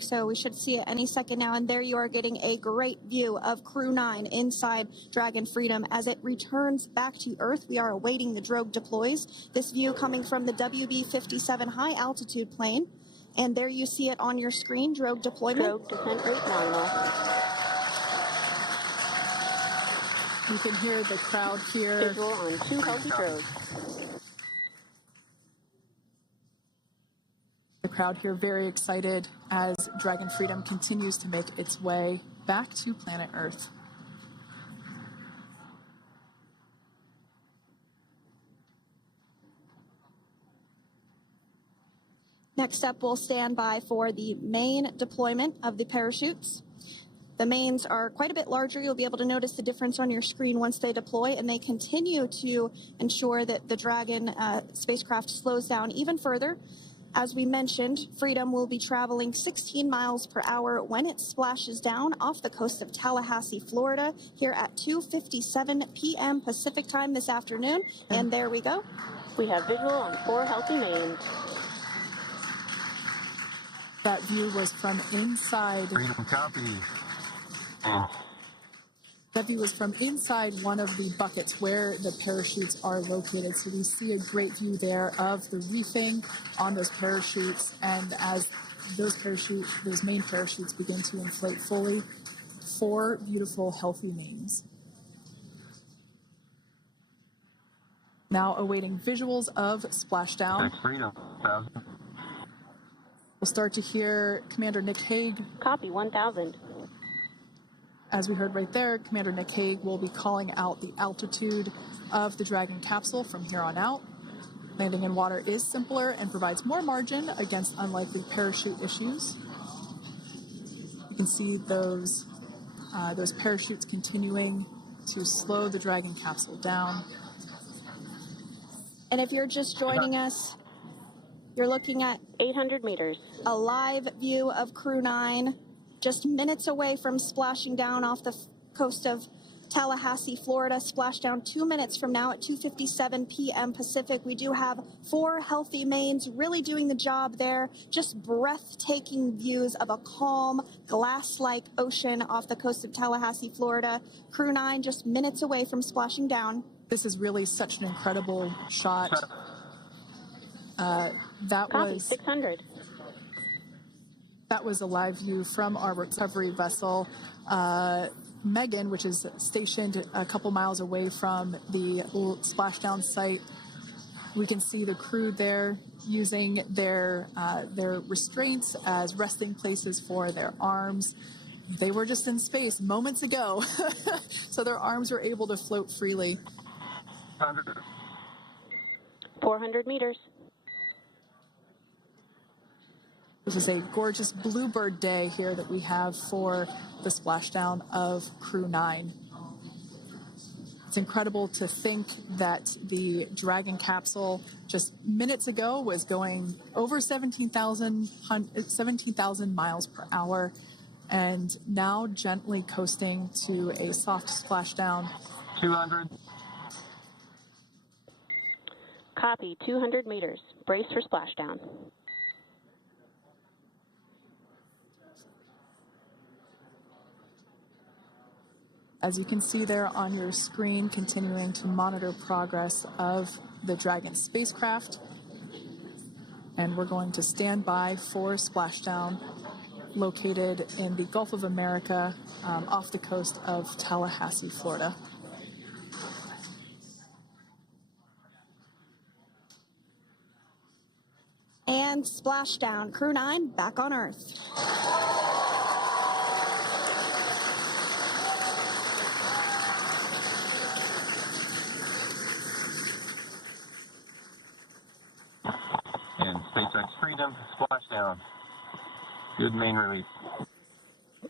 So we should see it any second now. And there you are getting a great view of Crew 9 inside Dragon Freedom as it returns back to Earth. We are awaiting the drogue deploys. This view coming from the WB-57 high altitude plane. And there you see it on your screen, drogue deployment. Drogue descent rate nominal. You can hear the crowd here. Visual on 2 healthy drogues. The crowd here very excited as Dragon Freedom continues to make its way back to planet Earth. Next up, we'll stand by for the main deployment of the parachutes. The mains are quite a bit larger. You'll be able to notice the difference on your screen once they deploy, and they continue to ensure that the Dragon spacecraft slows down even further. As we mentioned, Freedom will be traveling 16 miles per hour when it splashes down off the coast of Tallahassee, Florida, here at 2:57 p.m. Pacific time this afternoon. And there we go. We have visual on 4 healthy mains. That view was from inside. Freedom copy. That view was from inside one of the buckets where the parachutes are located. So we see a great view there of the reefing on those parachutes. And as those main parachutes begin to inflate fully, 4 beautiful, healthy mains. Now awaiting visuals of splashdown. Freedom. We'll start to hear Commander Nick Hague. Copy 1000. As we heard right there, Commander Nick Hague will be calling out the altitude of the Dragon capsule from here on out. Landing in water is simpler and provides more margin against unlikely parachute issues. You can see those parachutes continuing to slow the Dragon capsule down. And if you're just joining us, you're looking at 800 meters. A live view of Crew 9. Just minutes away from splashing down off the coast of Tallahassee, Florida. Splashdown 2 minutes from now at 2:57 p.m. Pacific. We do have 4 healthy mains really doing the job there. Just breathtaking views of a calm, glass-like ocean off the coast of Tallahassee, Florida. Crew 9 just minutes away from splashing down. This is really such an incredible shot. That Copy, was 600. That was a live view from our recovery vessel, Megan, which is stationed a couple miles away from the splashdown site. We can see the crew there using their restraints as resting places for their arms. They were just in space moments ago, so their arms were able to float freely. 400 meters. This is a gorgeous bluebird day here that we have for the splashdown of Crew 9. It's incredible to think that the Dragon capsule just minutes ago was going over 17,000 miles per hour and now gently coasting to a soft splashdown. 200. Copy, 200 meters. Brace for splashdown. As you can see there on your screen, continuing to monitor progress of the Dragon spacecraft. And we're going to stand by for splashdown located in the Gulf of America off the coast of Tallahassee, Florida. And splashdown. Crew 9 back on Earth. And SpaceX Freedom, splashdown. Good main release.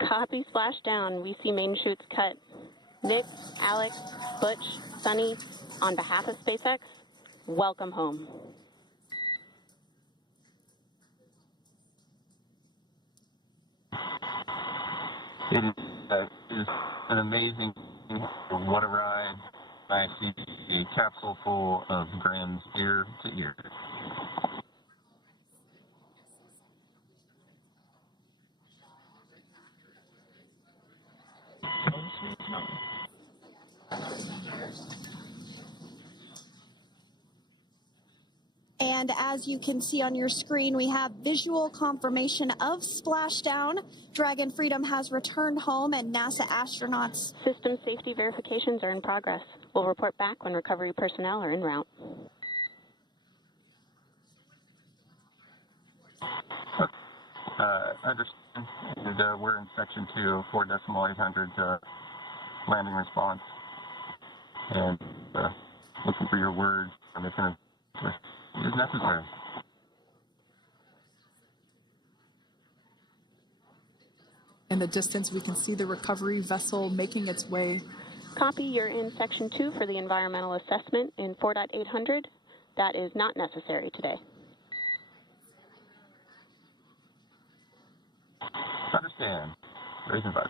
Copy, splashdown. We see main chutes cut. Nick, Alex, Butch, Sunny, on behalf of SpaceX, welcome home. It is an amazing, what a ride. I see a capsule full of grams ear to ear. And as you can see on your screen, we have visual confirmation of splashdown. Dragon Freedom has returned home, and NASA astronauts. System safety verifications are in progress. We'll report back when recovery personnel are en route. Understand. And we're in section 2, 4.800 landing response. And looking for your words. And it's going to is necessary. In the distance, we can see the recovery vessel making its way. Copy, you're in section 2 for the environmental assessment in 4.800. That is not necessary today. Understand. Raising buzz.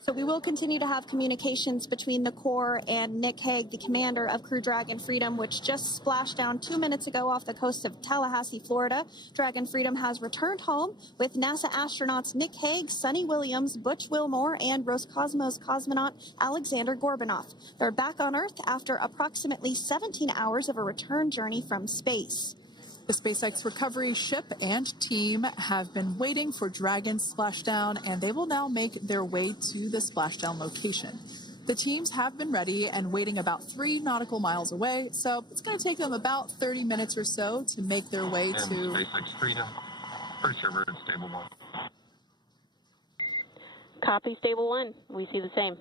So we will continue to have communications between the Corps and Nick Hague, the commander of Crew Dragon Freedom, which just splashed down 2 minutes ago off the coast of Tallahassee, Florida. Dragon Freedom has returned home with NASA astronauts Nick Hague, Sunny Williams, Butch Wilmore, and Roscosmos cosmonaut Alexander Gorbunoff. They're back on Earth after approximately 17 hours of a return journey from space. The SpaceX recovery ship and team have been waiting for Dragon's splashdown, and they will now make their way to the splashdown location. The teams have been ready and waiting about 3 nautical miles away, so it's going to take them about 30 minutes or so to make their way to SpaceX Freedom. Pretty sure we're in stable 1. Copy, stable 1. We see the same.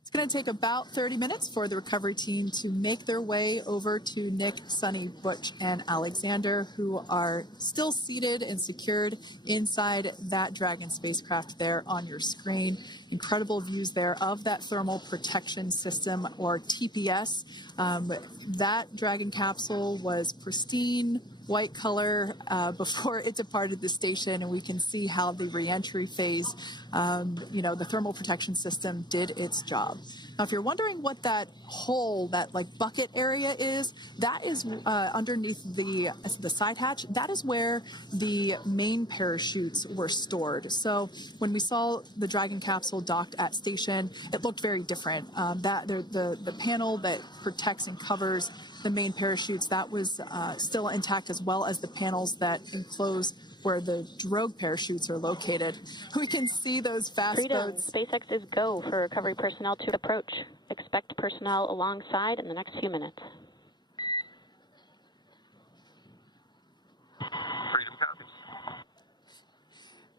It's going to take about 30 minutes for the recovery team to make their way over to Nick, Sunny, Butch, and Alexander, who are still seated and secured inside that Dragon spacecraft there on your screen. Incredible views there of that thermal protection system, or TPS. That Dragon capsule was pristine, white color before it departed the station, and we can see how the reentry phase, the thermal protection system did its job. Now, if you're wondering what that hole, that like bucket area is, that is underneath the side hatch. That is where the main parachutes were stored. So when we saw the Dragon capsule docked at station, it looked very different. The panel that protects and covers the main parachutes, that was still intact, as well as the panels that enclose where the drogue parachutes are located. We can see those fast Freedom. boats. SpaceX is go for recovery personnel to approach. Expect personnel alongside in the next few minutes. Freedom copies.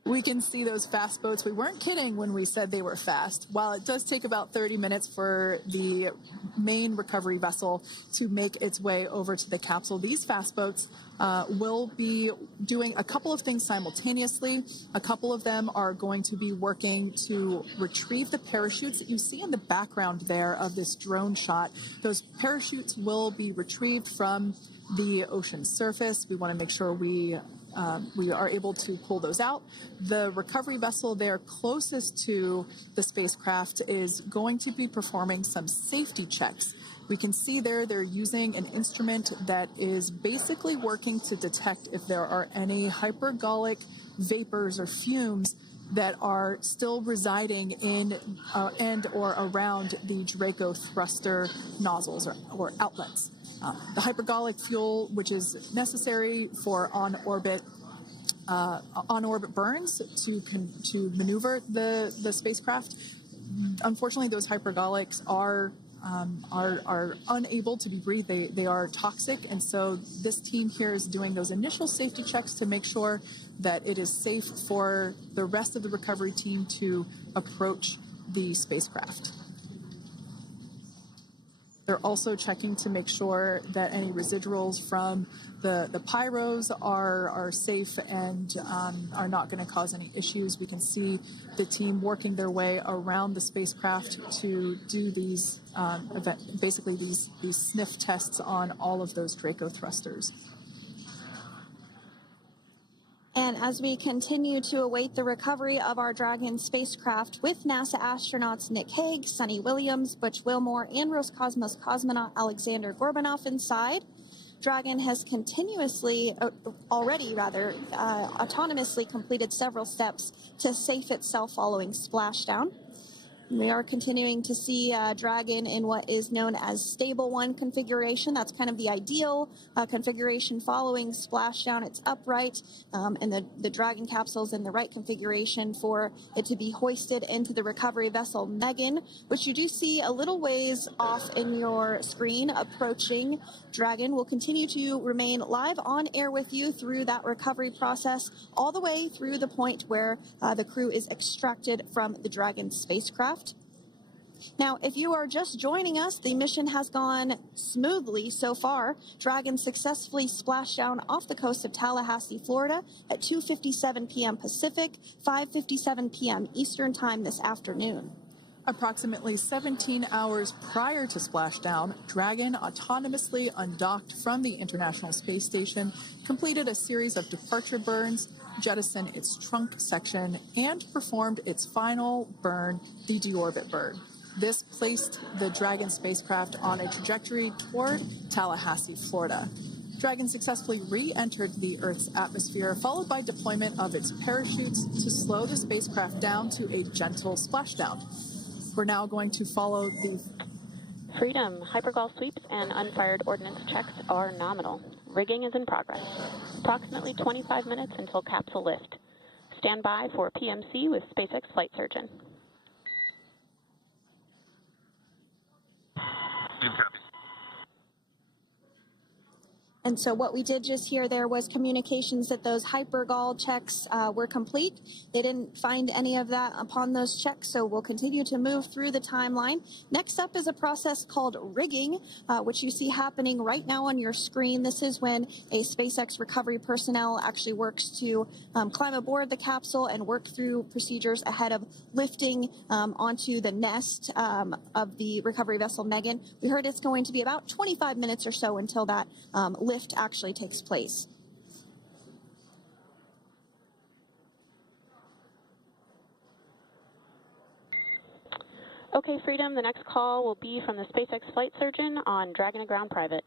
We can see those fast boats. We weren't kidding when we said they were fast. While it does take about 30 minutes for the main recovery vessel to make its way over to the capsule, these fast boats will be doing a couple of things simultaneously. A couple of them are going to be working to retrieve the parachutes that you see in the background there of this drone shot. Those parachutes will be retrieved from the ocean surface. We want to make sure we are able to pull those out. The recovery vessel there closest to the spacecraft is going to be performing some safety checks. We can see there they're using an instrument that is basically working to detect if there are any hypergolic vapors or fumes that are still residing in and or around the Draco thruster nozzles or outlets. The hypergolic fuel, which is necessary for on-orbit burns to maneuver the spacecraft. Unfortunately, those hypergolics are unable to be breathed. They are toxic, and so this team here is doing those initial safety checks to make sure that it is safe for the rest of the recovery team to approach the spacecraft. They're also checking to make sure that any residuals from the pyros are safe and are not going to cause any issues. We can see the team working their way around the spacecraft to do these these sniff tests on all of those Draco thrusters. And as we continue to await the recovery of our Dragon spacecraft with NASA astronauts Nick Hague, Sunny Williams, Butch Wilmore, and Roscosmos cosmonaut Alexander Gorbunoff inside, Dragon has autonomously completed several steps to safe itself following splashdown. We are continuing to see Dragon in what is known as stable 1 configuration. That's kind of the ideal configuration following splashdown. It's upright, and the Dragon capsule's in the right configuration for it to be hoisted into the recovery vessel Megan, which you do see a little ways off in your screen approaching. Dragon will continue to remain live on air with you through that recovery process, all the way through the point where the crew is extracted from the Dragon spacecraft. Now, if you are just joining us, the mission has gone smoothly so far. Dragon successfully splashed down off the coast of Tallahassee, Florida at 2:57 p.m. Pacific, 5:57 p.m. Eastern Time this afternoon. Approximately 17 hours prior to splashdown, Dragon autonomously undocked from the International Space Station, completed a series of departure burns, jettisoned its trunk section, and performed its final burn, the deorbit burn. This placed the Dragon spacecraft on a trajectory toward Tallahassee, Florida. Dragon successfully re-entered the Earth's atmosphere, followed by deployment of its parachutes to slow the spacecraft down to a gentle splashdown. We're now going to follow the Freedom. Hypergol sweeps and unfired ordnance checks are nominal. Rigging is in progress. Approximately 25 minutes until capsule lift. Stand by for PMC with SpaceX flight surgeon. And so what we did just hear there was communications that those hypergol checks were complete. They didn't find any of that upon those checks, so we'll continue to move through the timeline. Next up is a process called rigging, which you see happening right now on your screen. This is when a SpaceX recovery personnel actually works to climb aboard the capsule and work through procedures ahead of lifting onto the nest of the recovery vessel Megan. We heard it's going to be about 25 minutes or so until that lift actually takes place. Okay, Freedom, the next call will be from the SpaceX flight surgeon on Dragon to Ground Private.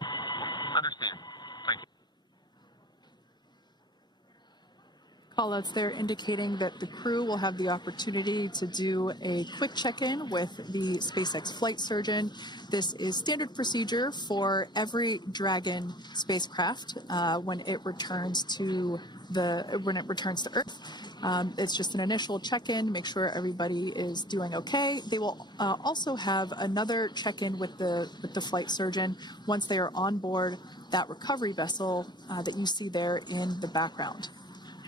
Understand. Thank you. callouts there indicating that the crew will have the opportunity to do a quick check-in with the SpaceX flight surgeon. This is standard procedure for every Dragon spacecraft when it returns to Earth. It's just an initial check-in, make sure everybody is doing okay. They will also have another check-in with the flight surgeon once they are on board that recovery vessel that you see there in the background.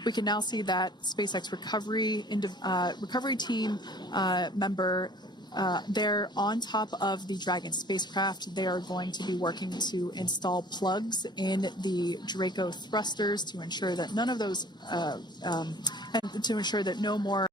We can now see that SpaceX recovery team member they're on top of the Dragon spacecraft. They are going to be working to install plugs in the Draco thrusters to ensure that none of those, and to ensure that no more